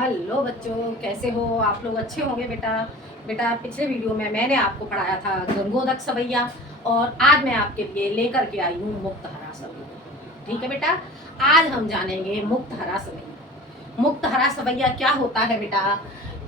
Hello बच्चों, कैसे हो आप लोग? अच्छे होंगे बेटा। बेटा पिछले वीडियो में मैंने आपको पढ़ाया था गंगोदक सवैया, और आज मैं आपके लिए लेकर के आई हूँ मुक्तहरा सवैया। ठीक है बेटा, आज हम जानेंगे मुक्तहरा सवैया। मुक्तहरा सवैया क्या होता है बेटा?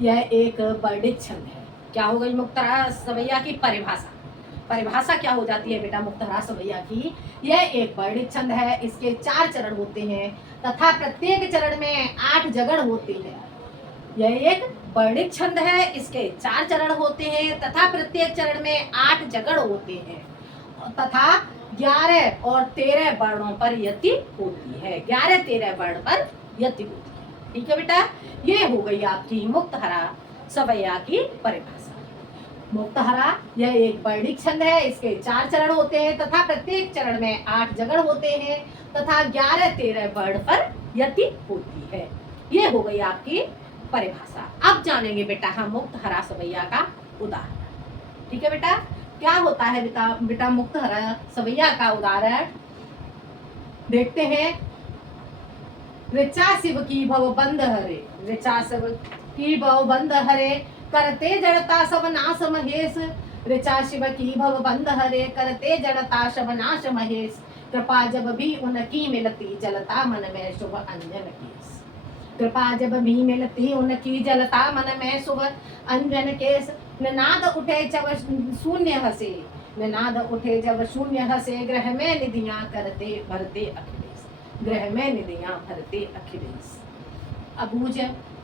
यह एक वर्णित छंद है। क्या हो गई मुक्तहरा सवैया की परिभाषा? परिभाषा क्या हो जाती है बेटा मुक्तहरा सवैया की? यह एक वर्णित छंद है। इसके 4 चरण होते हैं तथा प्रत्येक चरण में 8 जगड़ होती है। यह एक वर्णित छंद है। इसके 4 चरण होते हैं तथा प्रत्येक चरण में 8 जगड़ होते हैं तथा 11 और 13 वर्णों पर यति होती है। 11-13 वर्ण पर यति होती है। ठीक है बेटा, ये हो गई आपकी मुक्तहरा सवैया की परिभाषा। मुक्तहरा यह एक वर्णित छंद है। इसके 4 चरण होते हैं तथा प्रत्येक चरण में 8 जगड़ होते हैं तथा 11-13 वर्ण पर यति होती है। ये हो गई आपकी परिभाषा। अब जानेंगे बेटा हम मुक्तहरा सवैया का उदाहरण। ठीक है बेटा, क्या होता है बेटा मुक्तहरा सवैया का उदाहरण देखते हैं। ऋचा शिव की भव बंद हरे, ऋचा शिव की भव बंद हरे, करते जड़ता सब नाश महेश। ऋचा शिव की भव बंद हरे, करते जड़ता सब नाश महेश। कृपा जब भी उनकी मिलती, जलता मन में शुभ अंजन केस। कृपा जब भी मिलती उनकी, जलता मन में शुभ अंजन केस। निनाद उठे जब शून्य हसे, निनाद उठे जब शून्य हसे, ग्रह में निधियां करते भरते अखिलेश। ग्रह में निधियां भरते अखिलेश। अबूझ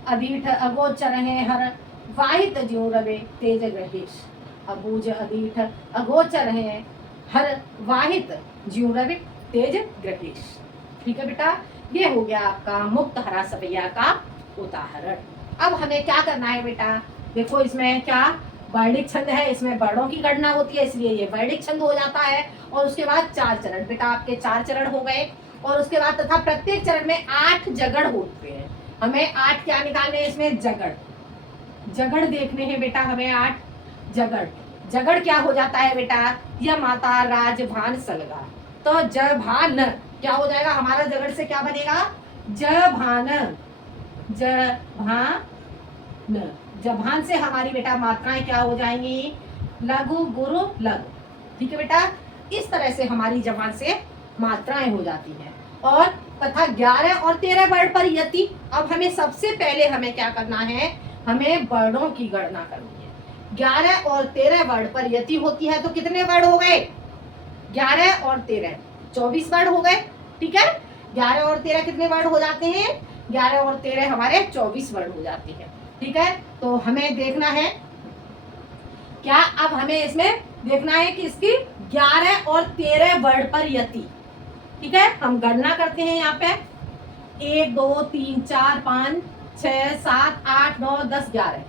अधीठ अगोचर हैं हर, वाहित ज्यों रवे तेज ग्रहेश। अबूझ अधीठ अगोचर हैं हर, वाहित ज्यों रवे तेज ग्रहेश। ठीक है बेटा, ये हो गया आपका मुक्तहरा सवैया का उदाहरण। अब हमें क्या करना है बेटा? देखो इसमें क्या वर्णित छंद है, इसमें वर्णों की गणना होती है, इसलिए ये वर्णित छंद हो जाता है। और उसके बाद 4 चरण, बेटा आपके 4 चरण हो गए। और उसके बाद तथा प्रत्येक चरण में 8 जगड़ होते हैं। हमें 8 क्या निकालने हैं इसमें? जगड़। जगड़ देखने हैं बेटा हमें 8 जगड़। जगड़ क्या हो जाता है बेटा? यह माता राजभान सलगा, तो जभान क्या हो जाएगा हमारा? जगड़ से क्या बनेगा? जभान। जभान। जभान से हमारी बेटा मात्राएं क्या हो जाएंगी? लघु गुरु लघु। ठीक है बेटा, इस तरह से हमारी जबान से मात्राएं हो जाती हैं। और तथा 11 और 13 वर्ण पर यति। अब हमें सबसे पहले हमें क्या करना है? हमें वर्णों की गणना करनी है। 11 और 13 वर्ण पर यति होती है, तो कितने वर्ण हो गए? 11 और 13 24 वर्ण हो गए। ठीक है, 11 और 13 कितने वर्ण हो जाते हैं? 11 और 13 हमारे 24 वर्ण हो जाते हैं। ठीक है, तो हमें देखना है क्या? अब हमें इसमें देखना है कि इसकी 11 और 13 वर्ण पर यति। ठीक है, हम गणना करते हैं यहाँ पे। 1 2 3 4 5 6 7 8 9 10 11,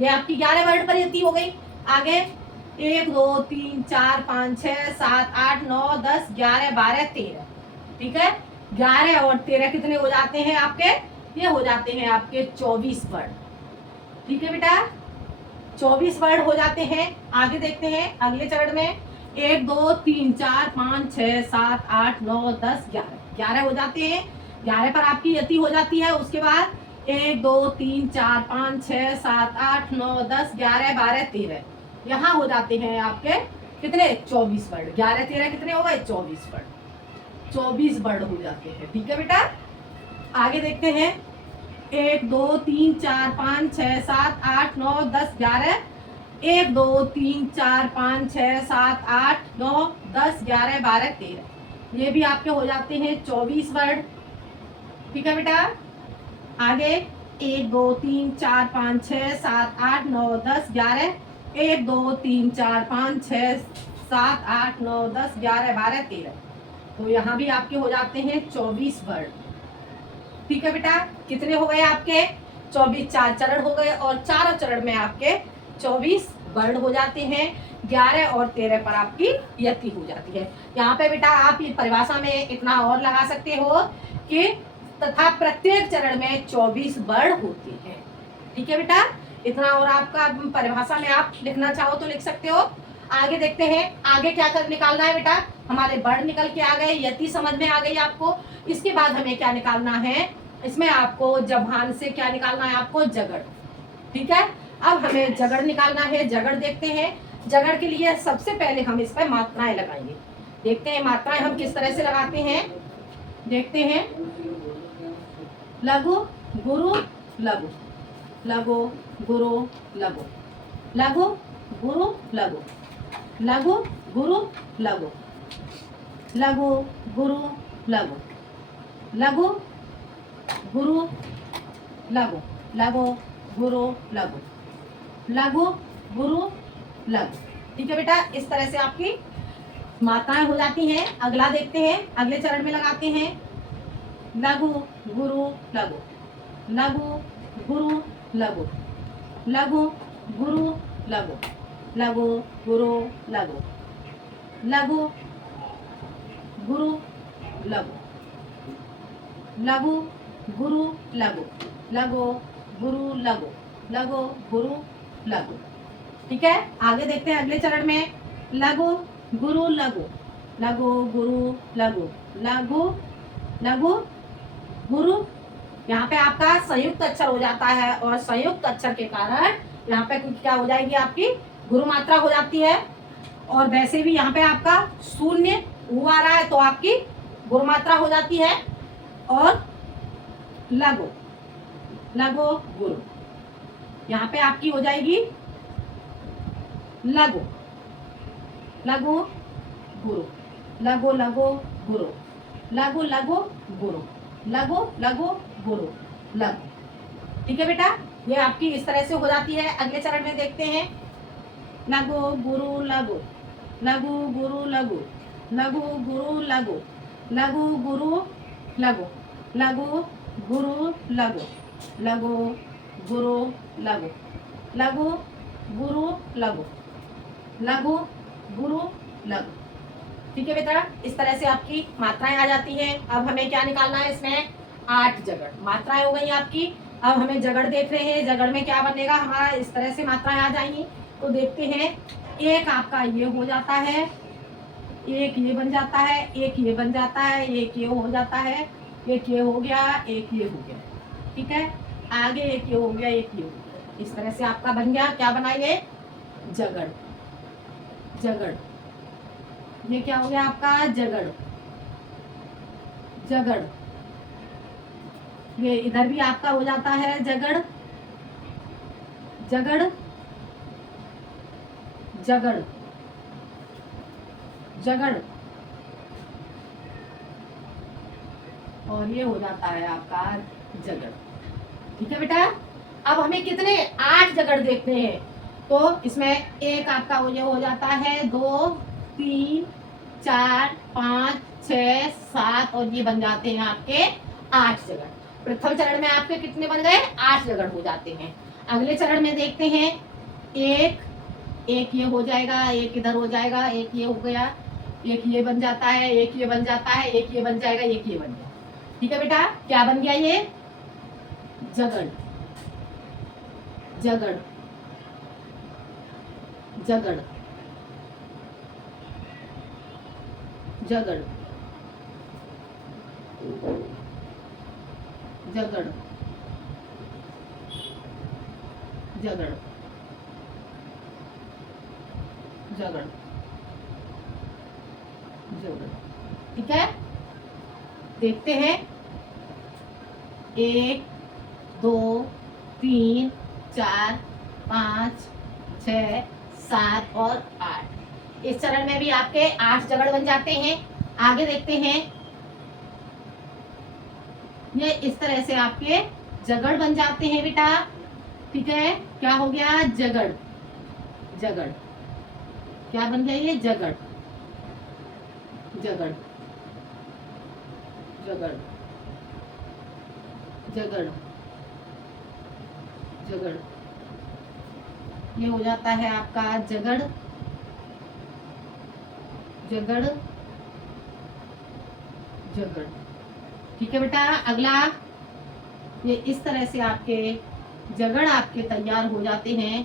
ये आपकी 11 वर्ण पर यति हो गई। आगे 1 2 3 4 5 6 7 8 9 10 11 12 13। ठीक है, 11 और 13 कितने हो जाते हैं आपके? ये हो जाते हैं आपके 24 वर्ण। ठीक है बेटा, 24 वर्ण हो जाते हैं। आगे देखते हैं अगले चरण में। 1 2 3 4 5 6 7 8 9 10 11, 11 हो जाते हैं। 11 पर आपकी यति हो जाती है। उसके बाद 1 2 3 4 5 6 7 8 9 10 11 12 13, यहाँ हो जाते हैं आपके कितने? 24 वर्ण। 11 13 कितने हो गए? 24 वर्ण। 24 वर्ण हो जाते हैं। ठीक है बेटा, आगे देखते हैं। 1 2 3 4 5 6 7 8 9 10 11, 1 2 3 4 5 6 7 8 9 10 11 12 13, ये भी आपके हो जाते हैं 24 वर्ण। ठीक है बेटा, आगे 1 2 3 4 5 6 7 8 9 10 11, 1 2 3 4 5 6 7 8 9 10 11 12 13, तो यहाँ भी आपके हो जाते हैं 24 वर्ण। ठीक है बेटा, कितने हो गए आपके? 24। 4 चरण हो गए और चारों चरण में आपके 24 वर्ण हो जाते हैं। 11 और 13 पर आपकी यति हो जाती है। यहाँ पे बेटा आप ये परिभाषा में इतना और लगा सकते हो कि तथा प्रत्येक चरण में 24 वर्ण होते हैं। ठीक है बेटा, इतना और आपका परिभाषा में आप लिखना चाहो तो लिख सकते हो। आगे देखते हैं, आगे क्या कर निकालना है बेटा? हमारे वर्ण निकल के आ गए, यति समझ में आ गई आपको। इसके बाद हमें क्या निकालना है? इसमें आपको जबान से क्या निकालना है, आपको जगड़। ठीक है, अब हमें जगड़ निकालना है। जगड़ देखते हैं। जगड़ के लिए सबसे पहले हम इस पर मात्राएं लगाएंगे। देखते हैं मात्राएं हम किस तरह से लगाते हैं। देखते हैं, लघु गुरु लघु, लघु गुरु लघु, लघु गुरु लघु, लघु गुरु लघु, लघु गुरु लघु, लघु गुरु लघु, लघु गुरु लघु, लघु गुरु लघु। ठीक है बेटा, इस तरह से आपकी मात्राएं हो जाती हैं। अगला देखते हैं, अगले चरण में लगाते हैं। लघु गुरु लघु, लघु गुरु लघु, लघु गुरु लघु, लघु गुरु लघु, लघु गुरु लघु, लघु गुरु लघु, लघु गुरु लघु, लघु गुरु लघु। ठीक है, आगे देखते हैं अगले चरण में। लघु गुरु लघु, लघु गुरु लघु, लघु लघु गुरु। यहाँ पे आपका संयुक्त अक्षर हो जाता है और संयुक्त अक्षर के कारण यहाँ पे कुछ क्या हो जाएगी, आपकी गुरु मात्रा हो जाती है। और वैसे भी यहाँ पे आपका शून्य हुआ रहा है तो आपकी गुरु मात्रा हो जाती है। और लघु, लघु गुरु, यहाँ पे आपकी हो जाएगी लघु, लघु गुरु, लघु लघु गुरु, लघु लघु गुरु, लघु लघु गुरु लघु। ठीक है बेटा, ये आपकी इस तरह से हो जाती है। अगले चरण में देखते हैं। लघु गुरु लघु, लघु गुरु लघु, लघु गुरु लघु, लघु गुरु लघु, लघु गुरु लघु, लघु गुरु लघु, लघु गुरु लघु, लघु गुरु लघु। ठीक है बेटा, इस तरह से आपकी मात्राएं आ जाती हैं। अब हमें क्या निकालना है, इसमें 8 जगड़ मात्राएं हो गई आपकी। अब हमें जगड़ देख रहे हैं, जगड़ में क्या बनेगा हमारा, इस तरह से मात्राएं आ जाएंगी। तो देखते हैं, एक आपका ये हो जाता है, एक ये बन जाता है, एक ये बन जाता है, एक ये हो जाता है, एक ये हो गया, एक ये हो गया। ठीक है, आगे एक ये हो गया, एक ये हो गया। इस तरह से आपका बन गया। क्या बना ये, जगड़, जगड़। ये क्या हो गया आपका, जगड़, जगड़। ये इधर भी आपका हो जाता है जगड़, जगड़, जगड़, जगड़। और ये हो जाता है आपका जगड़। ठीक है बेटा, अब हमें कितने 8 जगड़ देखते हैं। तो इसमें एक आपका ये हो जाता है 2 3 4 5 6 7 और ये बन जाते हैं आपके 8 जगड़। प्रथम चरण में आपके कितने बन गए, 8 जगड़ हो जाते हैं। अगले चरण में देखते हैं, एक ये हो जाएगा, एक इधर हो जाएगा, एक ये हो गया, एक ये बन जाता है, एक ये बन जाता है, एक ये बन जाएगा, एक ये बन गया। ठीक है बेटा, क्या बन गया ये, जगड़, जगड़, जगड़, जगड़, जगड़, जगड़, जगड़, जगड़। ठीक है, देखते हैं, 1 2 3 4 5 6 7 और 8। इस चरण में भी आपके 8 जगड़ बन जाते हैं। आगे देखते हैं, ये इस तरह से आपके जगड़ बन जाते हैं बेटा। ठीक है, क्या हो गया, जगड़, जगड़। क्या बन गया ये, जगड़, जगड़, जगड़, जगड़, जगड़। ये हो जाता है आपका जगड़, जगड़, जगड़। ठीक है बेटा, अगला ये इस तरह से आपके जगड़ आपके तैयार हो जाते हैं।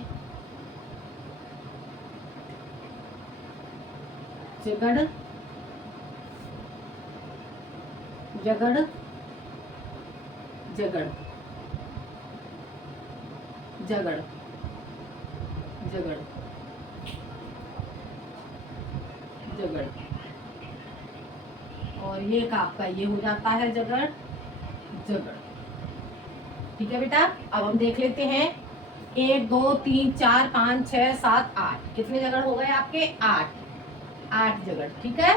जगड़, जगड़, जगड़, जगड़, जगड़, जगड़, और ये का आपका ये हो जाता है जगड़, जगड़। ठीक है बेटा, अब हम देख लेते हैं 1 2 3 4 5 6 7 8 कितने जगड़ हो गए आपके? 8 जगड़। ठीक है,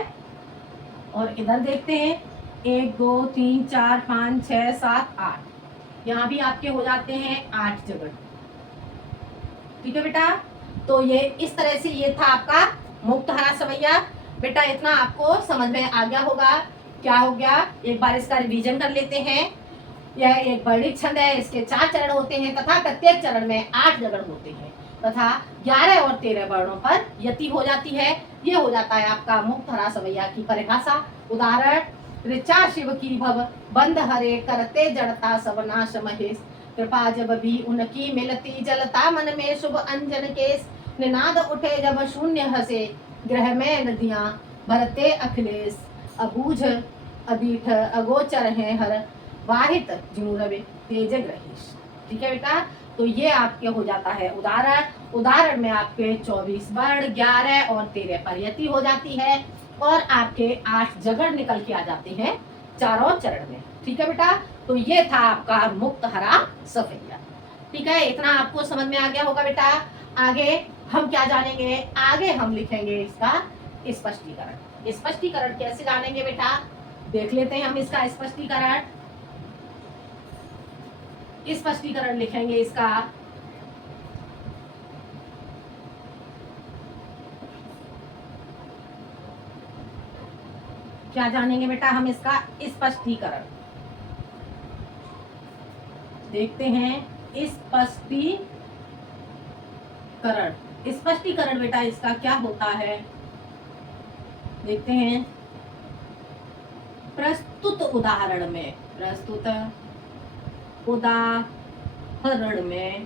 और इधर देखते हैं 1 2 3 4 5 6 7 8, यहाँ भी आपके हो जाते हैं 8 जगड़। ठीक है बेटा, तो ये इस तरह से ये था आपका मुक्तहरा सवैया। बेटा इतना आपको समझ में आ गया होगा। क्या हो गया, एक बार इसका रिवीजन कर लेते हैं। यह एक वर्णित छंद है, इसके 4 चरण होते हैं तथा प्रत्येक चरण में 8 जगड़ होते हैं तथा 11 और 13 वर्णों पर यति हो जाती है। ये हो जाता है आपका मुक्तहरा सवैया की परिभाषा। उदाहरण, ऋचा शिव की भव बंद हरे करते जड़ता सब नाश महेश, कृपा जब भी उनकी मिलती जलता मन में शुभ अंजन केश, निनाद उठे जब शून्य हसे ग्रह में नदियां भरते अखिलेश, अबूझ अबीठ अगोचर है हर वाहित जिनु रवि तेज ग्रहीश। ठीक है बेटा, तो ये आपके हो जाता है उदाहरण। उदाहरण में आपके 24 वर्ण 11 और 13 पर यति हो जाती है और आपके 8 जगड़ निकल के आ जाते हैं चारों चरण में। ठीक है बेटा, तो ये था आपका मुक्तहरा सवैया। ठीक है, इतना आपको समझ में आ गया होगा बेटा। आगे हम क्या जानेंगे? आगे हम लिखेंगे इसका स्पष्टीकरण। स्पष्टीकरण कैसे जानेंगे बेटा, देख लेते हैं हम इसका स्पष्टीकरण। स्पष्टीकरण लिखेंगे इसका। क्या जानेंगे बेटा हम इसका स्पष्टीकरण? देखते हैं स्पष्टीकरण। स्पष्टीकरण बेटा इसका क्या होता है, देखते हैं। प्रस्तुत उदाहरण में, प्रस्तुत उदाहरण में,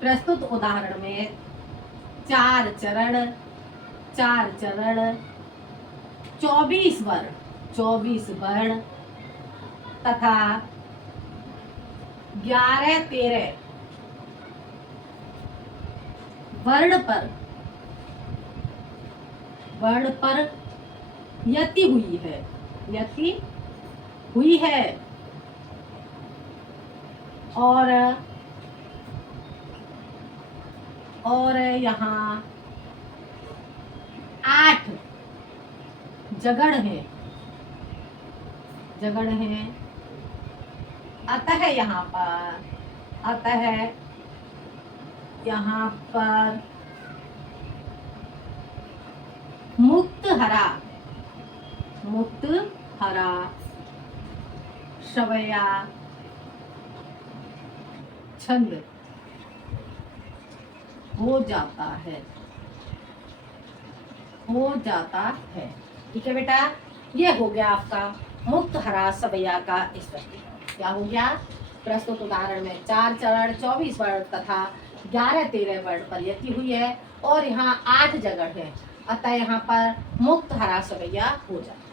प्रस्तुत उदाहरण में 4 चरण 24 वर्ण तथा 11-13 वर्ण पर यति हुई है, यति हुई है, और यहाँ 8 जगड़ है, अतः यहाँ पर मुक्तहरा सवैया छंद हो जाता है। ठीक है बेटा, ये हो गया आपका मुक्तहरा सवैया का स्पष्टीकरण। क्या हो गया? प्रस्तुत उदाहरण में 4 चरण 24 वर्ण तथा 11-13 वर्ण पर यति हुई है और यहाँ 8 जगड़ है, अतः यहाँ पर मुक्तहरा सवैया हो जाता है।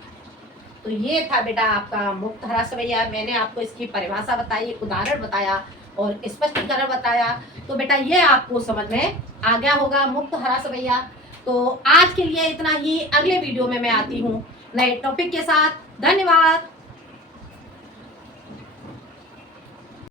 तो ये था बेटा आपका मुक्तहरा सवैया। मैंने आपको इसकी परिभाषा बताई, उदाहरण बताया और स्पष्टीकरण बताया। तो बेटा ये आपको समझ में आ गया होगा मुक्तहरा सवैया। तो आज के लिए इतना ही। अगले वीडियो में मैं आती हूँ नए टॉपिक के साथ। धन्यवाद।